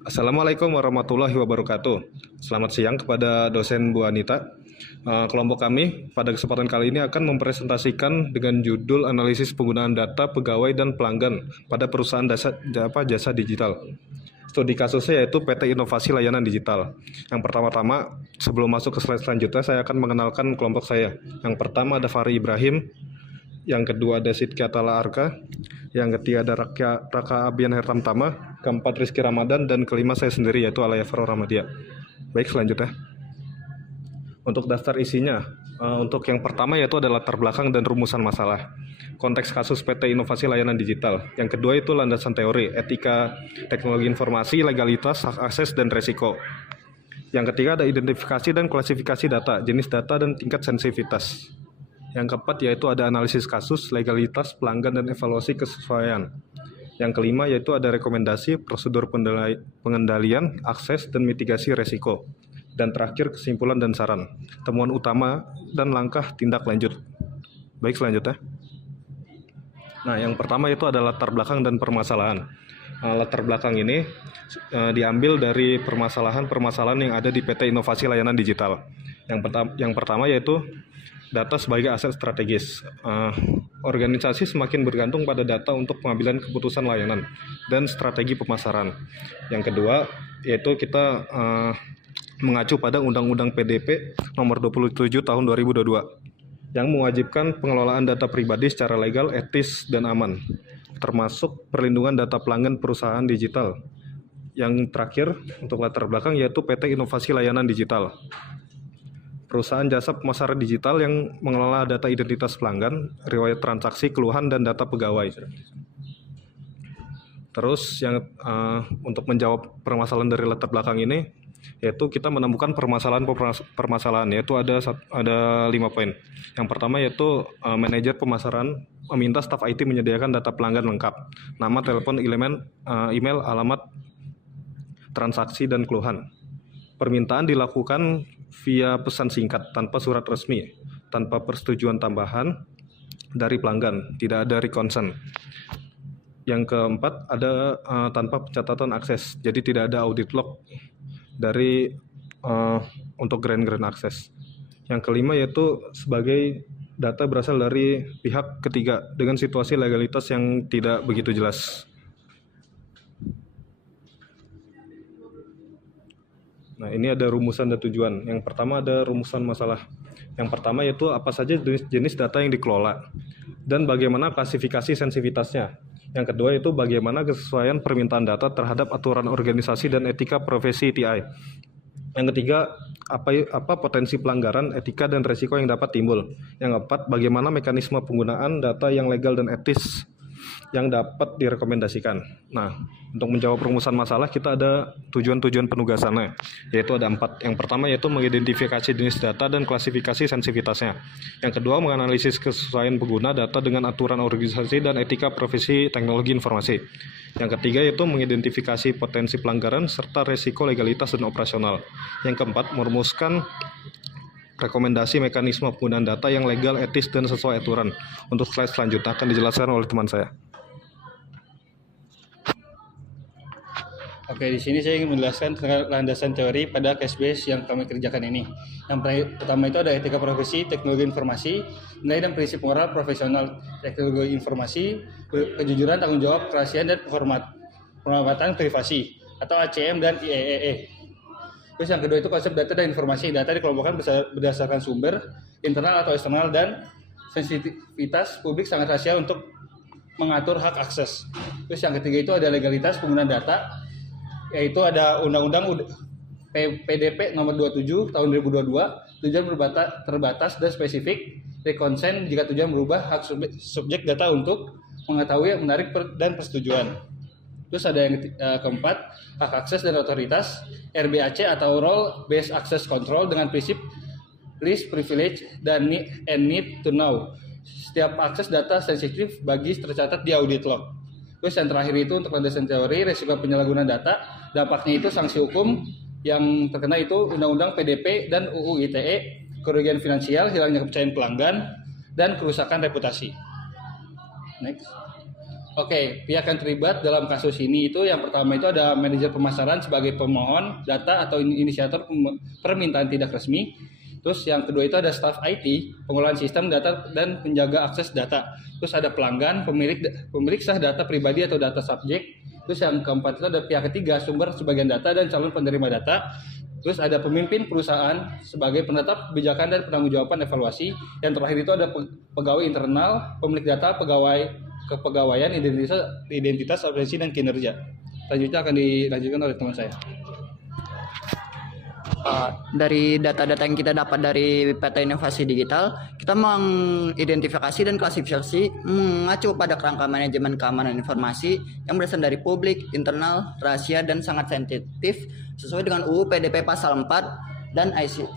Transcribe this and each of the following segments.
Assalamualaikum warahmatullahi wabarakatuh. Selamat siang kepada dosen Bu Anita. Kelompok kami pada kesempatan kali ini akan mempresentasikan dengan judul analisis penggunaan data pegawai dan pelanggan pada perusahaan jasa digital. Studi kasusnya yaitu PT Inovasi Layanan Digital. Yang pertama-tama, sebelum masuk ke slide selanjutnya, saya akan mengenalkan kelompok saya. Yang pertama ada Fahri Ibrahim, yang kedua ada Sidki Atala Arka, yang ketiga ada Raka Abian Hertamtama, keempat Rizky Ramadan, dan kelima saya sendiri yaitu Alaya Faro Ramadia. Baik, selanjutnya. Untuk daftar isinya, untuk yang pertama yaitu ada latar belakang dan rumusan masalah. Konteks kasus PT Inovasi Layanan Digital. Yang kedua itu landasan teori, etika, teknologi informasi, legalitas, hak akses, dan resiko. Yang ketiga ada identifikasi dan klasifikasi data, jenis data, dan tingkat sensitivitas. Yang keempat yaitu ada analisis kasus, legalitas, pelanggan, dan evaluasi kesesuaian. Yang kelima yaitu ada rekomendasi, prosedur pengendalian, akses, dan mitigasi resiko. Dan terakhir kesimpulan dan saran, temuan utama, dan langkah tindak lanjut. Baik, selanjutnya. Nah, yang pertama itu adalah latar belakang dan permasalahan. Latar belakang ini diambil dari permasalahan-permasalahan yang ada di PT Inovasi Layanan Digital. Yang pertama yaitu data sebagai aset strategis. Organisasi semakin bergantung pada data untuk pengambilan keputusan layanan dan strategi pemasaran. Yang kedua yaitu kita mengacu pada Undang-Undang PDP Nomor 27 Tahun 2022 yang mewajibkan pengelolaan data pribadi secara legal, etis, dan aman, termasuk perlindungan data pelanggan perusahaan digital. Yang terakhir untuk latar belakang yaitu PT Inovasi Layanan Digital, perusahaan jasa pemasaran digital yang mengelola data identitas pelanggan, riwayat transaksi, keluhan, dan data pegawai. Terus yang untuk menjawab permasalahan dari latar belakang ini, yaitu kita menemukan permasalahan yaitu ada 5 poin. Yang pertama yaitu manajer pemasaran meminta staf IT menyediakan data pelanggan lengkap, nama, telepon, email, alamat, transaksi, dan keluhan. Permintaan dilakukan via pesan singkat tanpa surat resmi, tanpa persetujuan tambahan dari pelanggan, tidak ada reconsent. Yang keempat ada tanpa pencatatan akses, jadi tidak ada audit log dari untuk grand akses. Yang kelima yaitu sebagai data berasal dari pihak ketiga dengan situasi legalitas yang tidak begitu jelas. Nah, ini ada rumusan dan tujuan. Yang pertama ada rumusan masalah. Yang pertama yaitu apa saja jenis data yang dikelola dan bagaimana klasifikasi sensitivitasnya. Yang kedua itu bagaimana kesesuaian permintaan data terhadap aturan organisasi dan etika profesi TI. Yang ketiga, apa potensi pelanggaran, etika, dan resiko yang dapat timbul. Yang keempat, bagaimana mekanisme penggunaan data yang legal dan etis yang dapat direkomendasikan. Nah, untuk menjawab rumusan masalah kita ada tujuan-tujuan penugasannya, yaitu ada 4. Yang pertama yaitu mengidentifikasi jenis data dan klasifikasi sensitivitasnya. Yang kedua, menganalisis kesesuaian pengguna data dengan aturan organisasi dan etika profesi teknologi informasi. Yang ketiga yaitu mengidentifikasi potensi pelanggaran serta resiko legalitas dan operasional. Yang keempat, merumuskan rekomendasi mekanisme penggunaan data yang legal, etis, dan sesuai aturan. Untuk slide selanjutnya akan dijelaskan oleh teman saya. Oke, di sini saya ingin menjelaskan tentang landasan teori pada case base yang kami kerjakan ini. Yang pertama itu ada etika profesi, teknologi informasi, nilai dan prinsip moral profesional teknologi informasi, kejujuran, tanggung jawab, kerahasiaan, dan penghormatan privasi atau ACM dan IEEE. Terus yang kedua itu konsep data dan informasi. Data dikelompokkan berdasarkan sumber, internal atau eksternal, dan sensitivitas publik sangat rahasia untuk mengatur hak akses. Terus yang ketiga itu ada legalitas penggunaan data, yaitu ada Undang-Undang PDP Nomor 27 Tahun 2022, tujuan terbatas dan spesifik, reconsent jika tujuan berubah, hak subjek data untuk mengetahui, menarik, dan persetujuan. Terus ada yang keempat, hak akses dan otoritas, RBAC atau Role Based Access Control dengan prinsip least privilege dan need to know. Setiap akses data sensitif bagi tercatat di audit log. Terus yang terakhir itu untuk landasan teori, resiko penyalahgunaan data, dampaknya itu sanksi hukum yang terkena itu Undang-Undang PDP dan UU ITE, kerugian finansial, hilangnya kepercayaan pelanggan, dan kerusakan reputasi. Next. Oke, pihak yang terlibat dalam kasus ini itu yang pertama itu ada manajer pemasaran sebagai pemohon data atau inisiator permintaan tidak resmi. Terus yang kedua itu ada staf IT, pengolahan sistem data dan penjaga akses data. Terus ada pelanggan, pemeriksa data pribadi atau data subjek. Terus yang keempat itu ada pihak ketiga, sumber sebagian data dan calon penerima data. Terus ada pemimpin perusahaan sebagai penetap kebijakan dan penangguhjawaban evaluasi. Yang terakhir itu ada pegawai internal, pemilik data, pegawai kepegawaian, identitas, absensi dan kinerja. Selanjutnya akan dilanjutkan oleh teman saya. Dari data-data yang kita dapat dari PT Inovasi Digital, kita mengidentifikasi dan klasifikasi mengacu pada kerangka manajemen keamanan informasi yang berasal dari publik, internal, rahasia, dan sangat sensitif sesuai dengan UU PDP pasal 4 dan ISO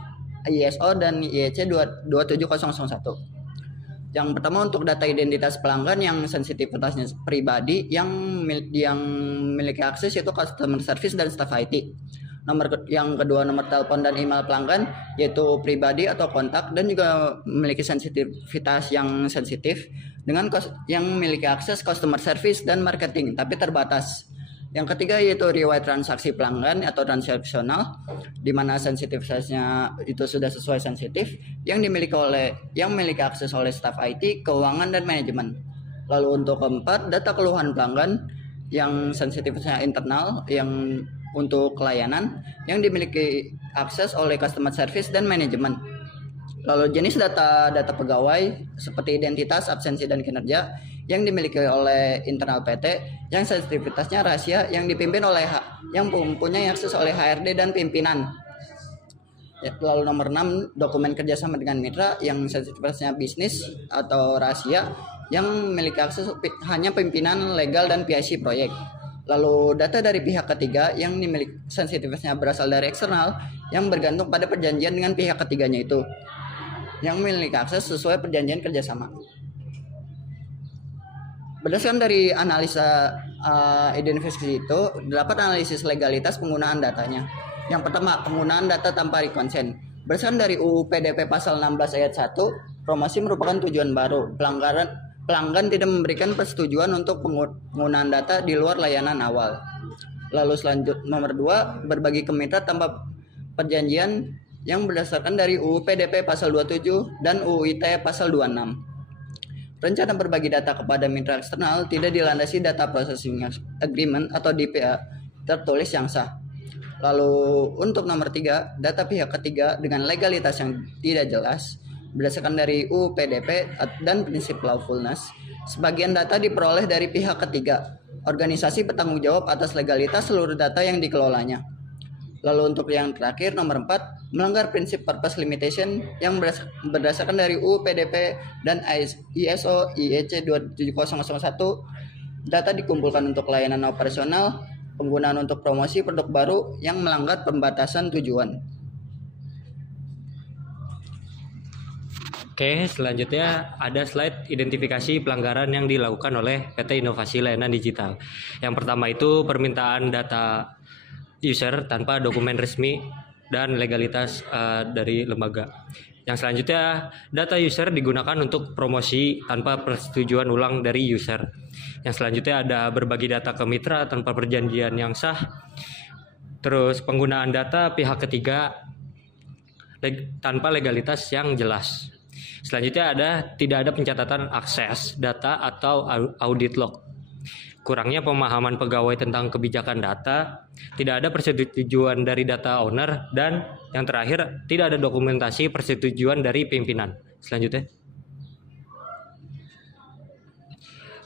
dan IEC 27001. Yang pertama untuk data identitas pelanggan yang sensitivitasnya pribadi yang memiliki akses yaitu customer service dan staff IT. Yang kedua nomor telepon dan email pelanggan yaitu pribadi atau kontak dan juga memiliki sensitivitas yang sensitif dengan yang memiliki akses customer service dan marketing tapi terbatas. Yang ketiga yaitu riwayat transaksi pelanggan atau transaksional di mana sensitivitasnya itu sudah sesuai sensitif yang memiliki akses oleh staf IT, keuangan dan manajemen. Lalu untuk keempat data keluhan pelanggan yang sensitivitasnya internal yang untuk layanan yang dimiliki akses oleh customer service dan manajemen. Lalu jenis data pegawai seperti identitas, absensi dan kinerja yang dimiliki oleh internal PT yang sensitivitasnya rahasia yang dipimpin oleh yang mempunyai akses oleh HRD dan pimpinan. Lalu nomor 6 dokumen kerjasama dengan mitra yang sensitivitasnya bisnis atau rahasia yang memiliki akses hanya pimpinan legal dan PIC proyek. Lalu data dari pihak ketiga yang dimiliki sensitivitasnya berasal dari eksternal yang bergantung pada perjanjian dengan pihak ketiganya itu yang memiliki akses sesuai perjanjian kerjasama. Berdasarkan dari analisa identifikasi itu, dapat analisis legalitas penggunaan datanya. Yang pertama, penggunaan data tanpa rekonsen. Berdasarkan dari UU PDP pasal 16 ayat 1, promosi merupakan tujuan baru. Pelanggan tidak memberikan persetujuan untuk penggunaan data di luar layanan awal. Lalu nomor 2, berbagi ke mitra tanpa perjanjian yang berdasarkan dari UU PDP pasal 27 dan UU ITE pasal 26. Rencana berbagi data kepada mitra eksternal tidak dilandasi data processing agreement atau DPA tertulis yang sah. Lalu untuk nomor 3, data pihak ketiga dengan legalitas yang tidak jelas berdasarkan dari UU PDP dan prinsip lawfulness. Sebagian data diperoleh dari pihak ketiga. Organisasi bertanggung jawab atas legalitas seluruh data yang dikelolanya. Lalu untuk yang terakhir nomor 4, melanggar prinsip purpose limitation yang berdasarkan dari UU PDP dan ISO IEC 27001. Data dikumpulkan untuk layanan operasional, penggunaan untuk promosi produk baru yang melanggar pembatasan tujuan. Oke, selanjutnya ada slide identifikasi pelanggaran yang dilakukan oleh PT Inovasi Layanan Digital. Yang pertama itu permintaan data user tanpa dokumen resmi dan legalitas dari lembaga. Yang selanjutnya, data user digunakan untuk promosi tanpa persetujuan ulang dari user. Yang selanjutnya ada berbagi data ke mitra tanpa perjanjian yang sah. Terus penggunaan data pihak ketiga tanpa legalitas yang jelas. Selanjutnya tidak ada pencatatan akses data atau audit log. Kurangnya pemahaman pegawai tentang kebijakan data, tidak ada persetujuan dari data owner, dan yang terakhir tidak ada dokumentasi persetujuan dari pimpinan. Selanjutnya,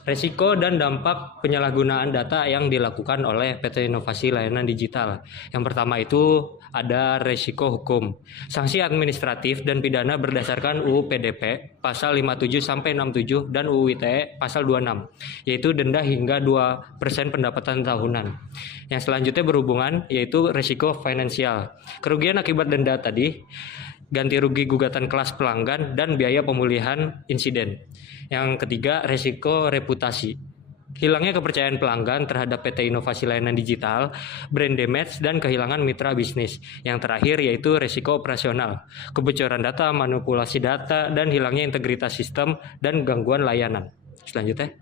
resiko dan dampak penyalahgunaan data yang dilakukan oleh PT Inovasi Layanan Digital. Yang pertama itu ada resiko hukum. Sanksi administratif dan pidana berdasarkan UU PDP pasal 57 sampai 67 dan UU ITE pasal 26, yaitu denda hingga 2% pendapatan tahunan. Yang selanjutnya berhubungan yaitu resiko finansial. Kerugian akibat denda tadi, ganti rugi gugatan kelas pelanggan dan biaya pemulihan insiden. Yang ketiga, resiko reputasi. Hilangnya kepercayaan pelanggan terhadap PT Inovasi Layanan Digital, brand damage, dan kehilangan mitra bisnis. Yang terakhir yaitu resiko operasional, kebocoran data, manipulasi data, dan hilangnya integritas sistem dan gangguan layanan. Selanjutnya.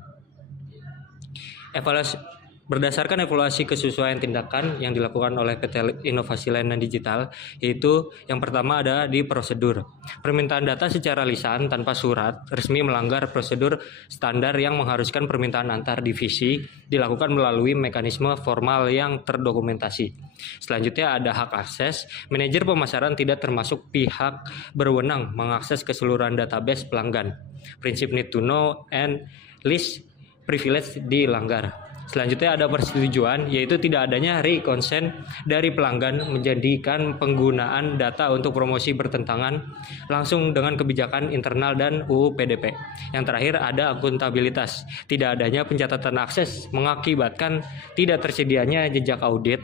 Berdasarkan evaluasi kesesuaian tindakan yang dilakukan oleh PT Inovasi Layanan Digital, yaitu yang pertama ada di prosedur. Permintaan data secara lisan tanpa surat resmi melanggar prosedur standar yang mengharuskan permintaan antar divisi dilakukan melalui mekanisme formal yang terdokumentasi. Selanjutnya ada hak akses. Manajer pemasaran tidak termasuk pihak berwenang mengakses keseluruhan database pelanggan. Prinsip need to know and least privilege dilanggar. Selanjutnya ada persetujuan, yaitu tidak adanya re-consent dari pelanggan menjadikan penggunaan data untuk promosi bertentangan langsung dengan kebijakan internal dan UU PDP. Yang terakhir ada akuntabilitas. Tidak adanya pencatatan akses mengakibatkan tidak tersedianya jejak audit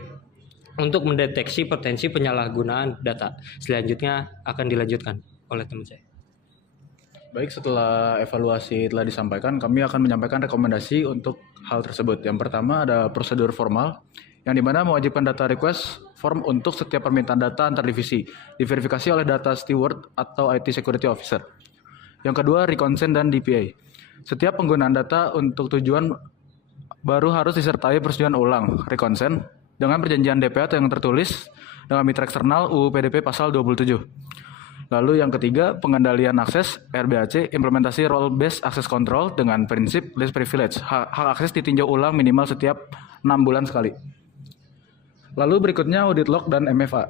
untuk mendeteksi potensi penyalahgunaan data. Selanjutnya akan dilanjutkan oleh teman saya. Baik, setelah evaluasi telah disampaikan, kami akan menyampaikan rekomendasi untuk hal tersebut. Yang pertama ada prosedur formal, yang dimana mewajibkan data request form untuk setiap permintaan data antar divisi, diverifikasi oleh data steward atau IT security officer. Yang kedua, reconsent dan DPA. Setiap penggunaan data untuk tujuan baru harus disertai persetujuan ulang, reconsent, dengan perjanjian DPA yang tertulis dengan mitra eksternal UU PDP pasal 27. Lalu yang ketiga, pengendalian akses RBAC, implementasi role based access control dengan prinsip least privilege. Hak akses ditinjau ulang minimal setiap 6 bulan sekali. Lalu berikutnya audit log dan MFA.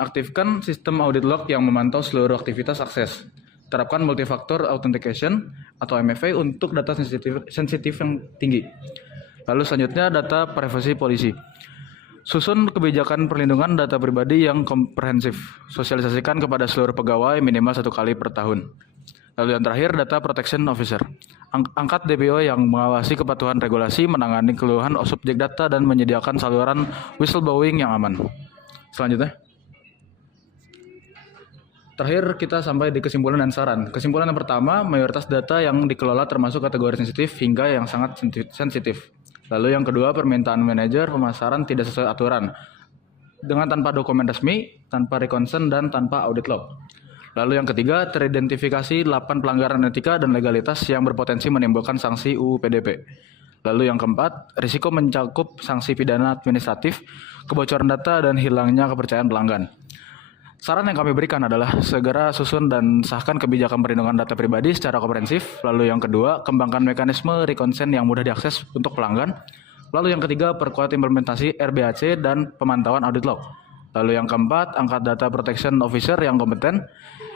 Aktifkan sistem audit log yang memantau seluruh aktivitas akses. Terapkan multifaktor authentication atau MFA untuk data sensitif yang tinggi. Lalu selanjutnya data privasi polisi. Susun kebijakan perlindungan data pribadi yang komprehensif. Sosialisasikan kepada seluruh pegawai minimal 1 kali per tahun. Lalu yang terakhir, data protection officer. Angkat DPO yang mengawasi kepatuhan regulasi, menangani keluhan subjek data, dan menyediakan saluran whistleblowing yang aman. Selanjutnya. Terakhir kita sampai di kesimpulan dan saran. Kesimpulan yang pertama, mayoritas data yang dikelola termasuk kategori sensitif hingga yang sangat sensitif. Lalu yang kedua, permintaan manajer pemasaran tidak sesuai aturan dengan tanpa dokumen resmi, tanpa reconsent, dan tanpa audit log. Lalu yang ketiga, teridentifikasi 8 pelanggaran etika dan legalitas yang berpotensi menimbulkan sanksi UU PDP. Lalu yang keempat, risiko mencakup sanksi pidana administratif, kebocoran data, dan hilangnya kepercayaan pelanggan. Saran yang kami berikan adalah segera susun dan sahkan kebijakan perlindungan data pribadi secara komprehensif. Lalu yang kedua, kembangkan mekanisme reconsent yang mudah diakses untuk pelanggan. Lalu yang ketiga, perkuat implementasi RBAC dan pemantauan audit log. Lalu yang keempat, angkat data protection officer yang kompeten.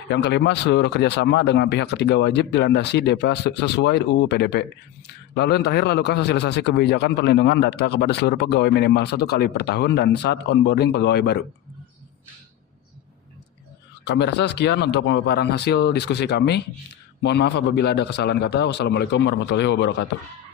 Yang kelima, seluruh kerjasama dengan pihak ketiga wajib dilandasi DPA sesuai UU PDP. Lalu yang terakhir, lakukan sosialisasi kebijakan perlindungan data kepada seluruh pegawai minimal 1 kali per tahun dan saat onboarding pegawai baru. Kami rasa sekian untuk pemaparan hasil diskusi kami. Mohon maaf apabila ada kesalahan kata. Wassalamualaikum warahmatullahi wabarakatuh.